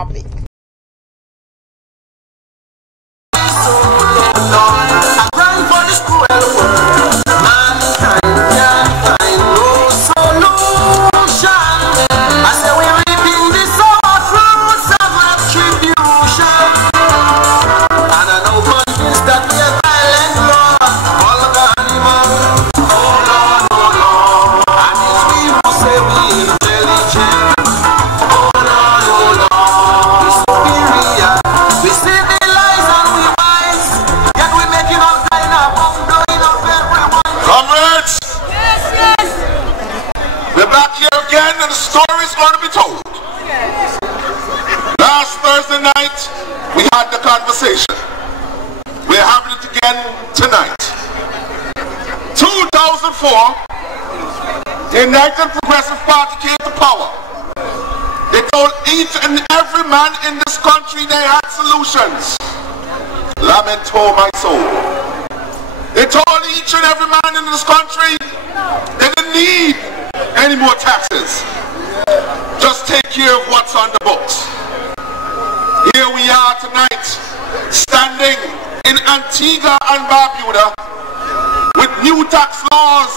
topic. Thursday night, we had the conversation. We're having it again tonight. 2004, the United Progressive Party came to power. They told each and every man in this country they had solutions. Lamento my soul. They told each and every man in this country they didn't need any more taxes. Just take care of what's on the books. Here we are tonight, standing in Antigua and Barbuda with new tax laws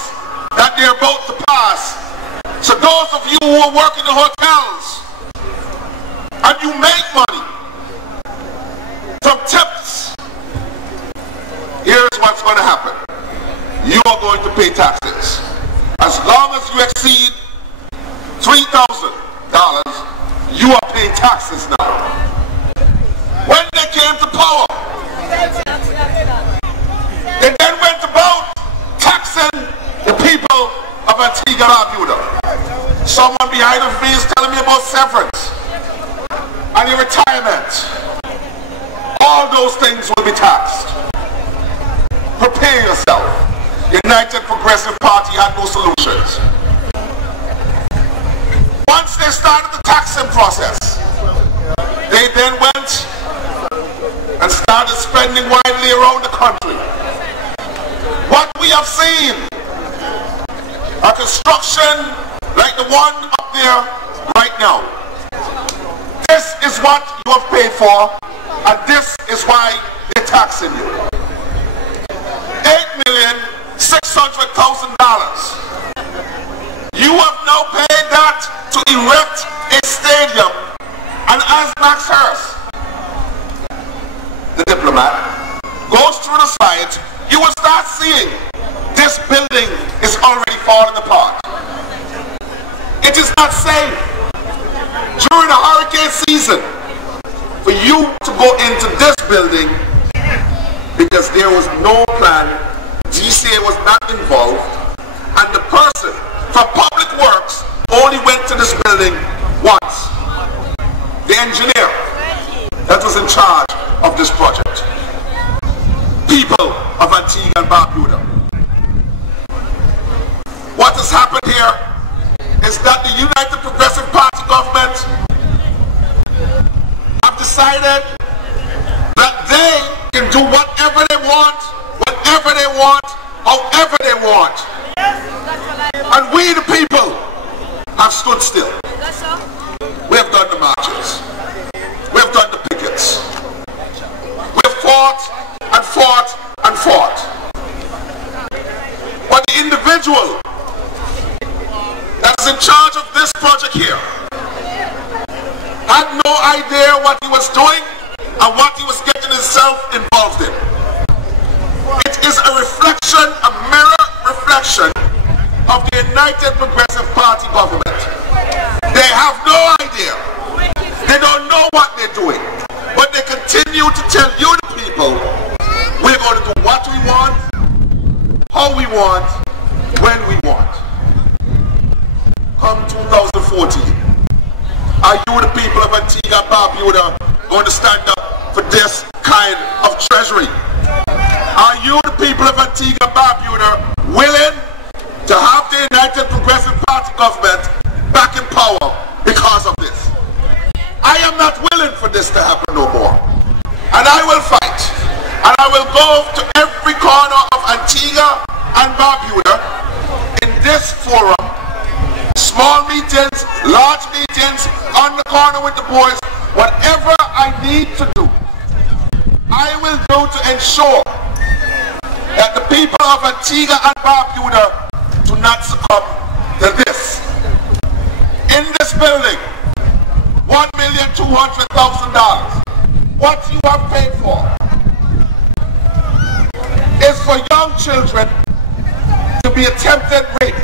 that they're about to pass. So those of you who are working in hotels and you make money from tips, here's what's going to happen. You are going to pay taxes. As long as you exceed $3,000, you are paying taxes now. When they came to power, they then went about taxing the people of Antigua and Barbuda. Someone behind me is telling me about severance and your retirement. All those things will be taxed. Prepare yourself. United Progressive Party had no solutions. Once they started the taxing process, they then went and started spending widely around the country. What we have seen, a construction like the one up there right now. This is what you have paid for, and this is why they're taxing you. $8,600,000. You have now paid that to erect a stadium, and as Max Hurst, the diplomat, goes through the site, you will start seeing this building is already falling apart. It is not safe during the hurricane season for you to go into this building because there was no plan, GCA was not involved, and the person from Public Works only went to this building once. The engineer that was in charge of this project. People of Antigua and Barbuda. What has happened here is that the United Progressive Party government have decided that they can do whatever they want, whenever they want, however they want. And we the people have stood still. We have done the marches. We have done the pickets. We have fought and fought and fought. But the individual that's in charge of this project here had no idea what he was doing and what he was getting himself involved in. It is a reflection, a mirror reflection of the United Progressive Party government. They have no idea. They don't know what they're doing. But they continue to tell you the people, we're going to do what we want, how we want, when we want. Come 2014, are you the people of Antigua and Barbuda going to stand up for this kind of treasury? Are you the people of Antigua and Barbuda willing to have the United Progressive Party government back in power because of this? I am not willing for this to happen no more. And I will fight. And I will go to every corner of Antigua and Barbuda in this forum. Small meetings, large meetings, on the corner with the boys, whatever I need to do, I will do to ensure that the people of Antigua and Barbuda do not succumb to this. In this building, $1,200,000. What you have paid for is for young children to be attempted rape,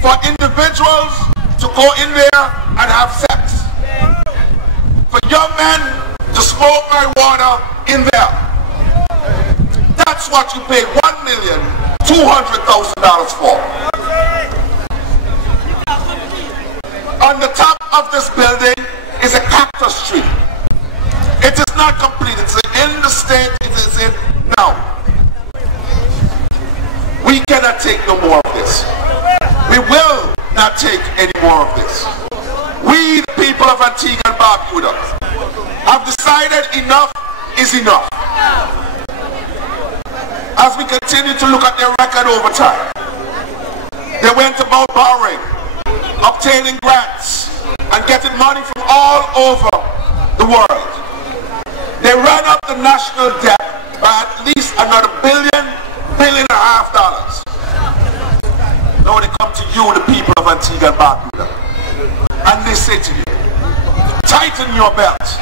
for individuals to go in there and have sex, for young men to smoke marijuana in there. That's what you paid $1,200,000 for. On the top of this building is a cactus tree. It is not complete. It's in the state it is in now. We cannot take no more of this. We will not take any more of this. We, the people of Antigua and Barbuda, have decided enough is enough. As we continue to look at their record over time, they went about borrowing, obtaining grants, and getting money from all over the world. They ran up the national debt by at least another $1.5 billion. Now they come to you, the people of Antigua and Barbuda, and they say to you, tighten your belt,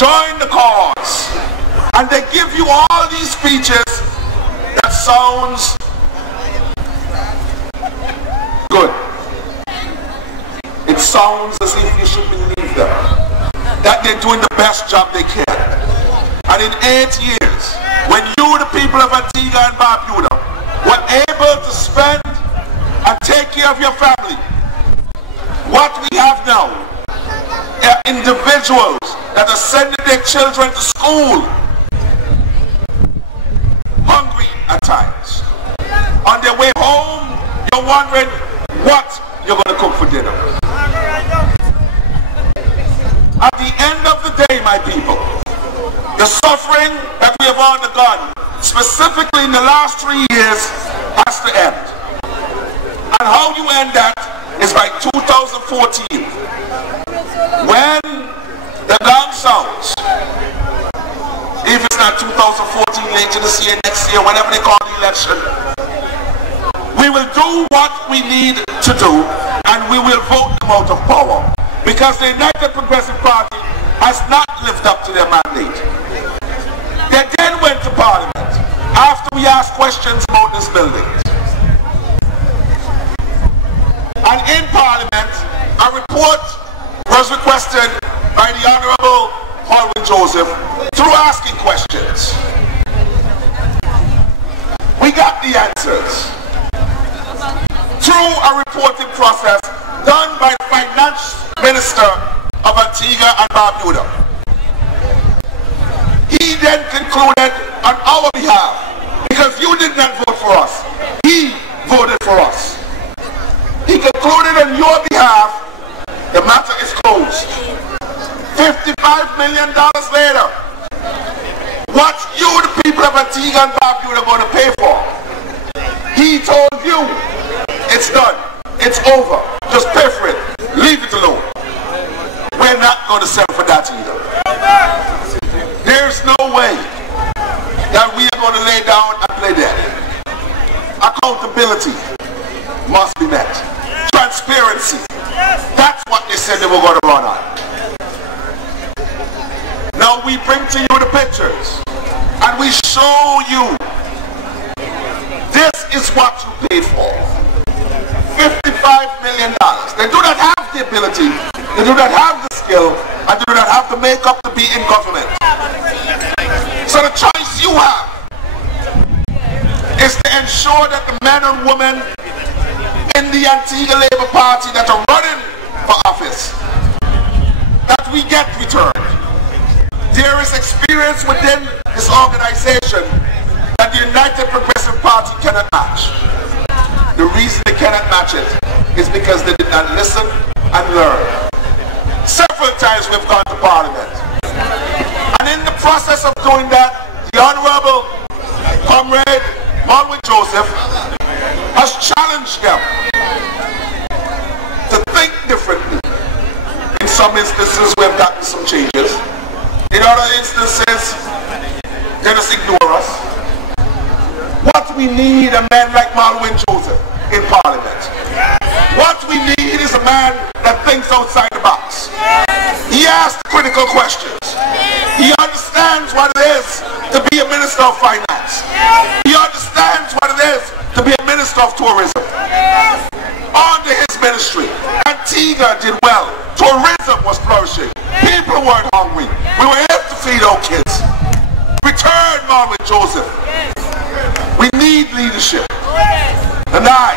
join the cause, and they give you all these speeches that sounds good. It sounds as if you should believe them, that they're doing the best job they can. And in 8 years, when you, the people of Antigua and Barbuda, were able to spend and take care of your family, what we have now are individuals that are sending their children to school hungry at times. On their way home, you're wondering what you're going to cook for dinner. At the end of the day, my people, the suffering that we have undergone, specifically in the last 3 years, has to end. And how you end that is by 2014, when the gong sounds. If it's not 2014, later this year, next year, whenever they call the election, we will do what we need to do, and we will vote them out of power, because the United Progressive Party has not lived up to their mandate. They then went to Parliament after we asked questions about this building. And in Parliament, a report was requested by the Honourable Joseph through asking questions. We got the answers through a reporting process done by the Finance Minister of Antigua and Barbuda. He then concluded on our behalf, because you did not vote for us, he voted for us. He concluded on your behalf, the matter is closed. $55 million later, what you, the people of Antigua and Barbuda, are going to pay for? He told you, it's done, it's over, just pay for it, leave it alone. We're not going to settle for that either. There's no way that we are going to lay down and play dead. Accountability must be met. Transparency, that's what they said they were going to run on. Now we bring to you the pictures, and we show you this is what you paid for. $55 million. They do not have the ability, they do not have the skill, and they do not have the makeup to be in government. So the choice you have is to ensure that the men and women in the Antigua Labour Party that are running for office, that we get returned. There is experience within this organization that the United Progressive Party cannot match. The reason they cannot match it is because they did not listen and learn. Several times we've gone to Parliament, and in the process of doing that, the Honourable Comrade Joseph has challenged them to think differently in some They just ignore us. What we need a man like Marlon Joseph in Parliament. What we need is a man that thinks outside the box. He asks critical questions. He understands what it is to be a Minister of Finance. He understands what it is to be a Minister of Tourism. Under his ministry, Antigua did well. Tourism was flourishing. People weren't hungry. We were able to feed our kids. Return Marlon Joseph. We need leadership. And I,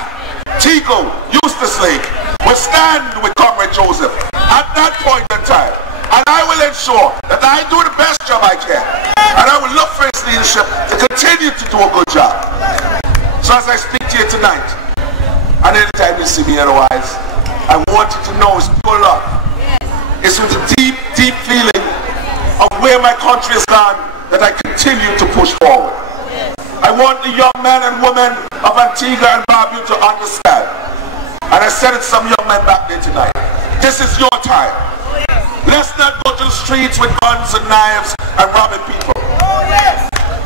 Teco, Eustace Lake, will stand with Comrade Joseph at that point in time. And I will ensure that I do the best job I can. And I will look for his leadership to continue to do a good job. So as I speak to you tonight, and anytime you see me otherwise, I want you to know it's pure love. It's with a deep, deep feeling of where my country has gone that I continue to push forward. I want the young men and women of Antigua and Barbuda to understand. And I said it to some young men back there tonight. This is your time. Let's not go to the streets with guns and knives and robbing people.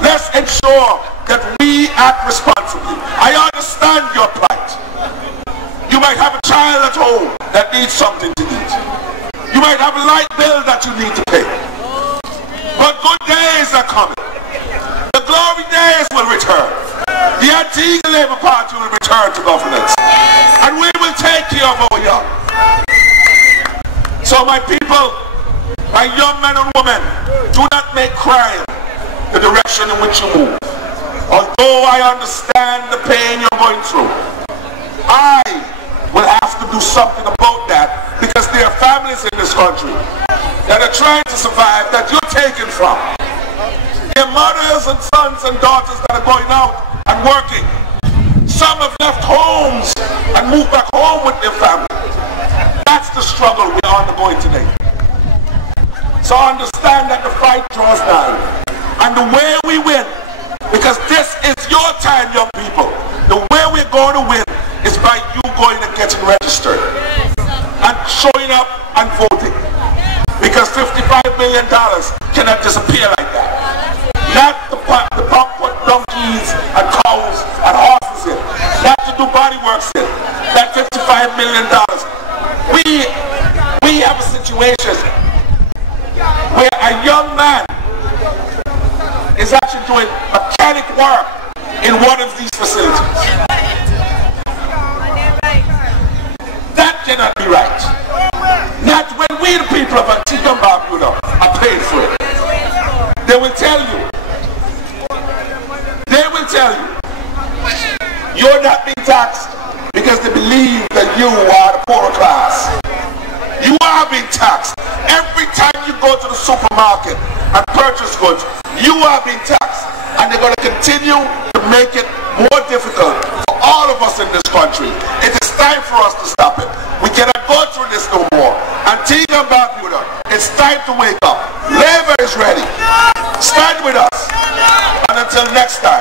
Let's ensure that we act responsibly. I understand your plight. You might have a child at home that needs something to eat. You might have a light bill that you need to pay. But good days are coming. The glory days will return. The Antigua Labour Party will return to governance. And we will take care of our young. So my people, my young men and women, do not make crime the direction in which you move. Although I understand the pain you're going through, I will have to do something about that because there are families in this country that are trying to survive that you're taken from. Their mothers and sons and daughters that are going out and working. Some have left homes and moved back home with their family. That's the struggle we're undergoing today. So understand that the fight draws nigh. And the way we win, because this is your time, young people, the way we're going to win is by you going and getting registered and showing up and voting. Because $55 million cannot disappear like that. Not the pump put donkeys and cows and horses in. Not to do body works in. That $55 million. We have a situation where a young man is actually doing mechanic work in one of these facilities. That cannot be right. Not when we the people of Antigua and Barbuda are paying for it. They will tell you, you're not being taxed because they believe that you are the poorer class. You are being taxed. Every time you go to the supermarket and purchase goods, you are being taxed. And they're going to continue to make it more difficult for all of us in this country. It is time for us to stop it. We cannot go through this no more. Antigua and Barbuda, it's time to wake up. Labour is ready. Stand with us. And until next time.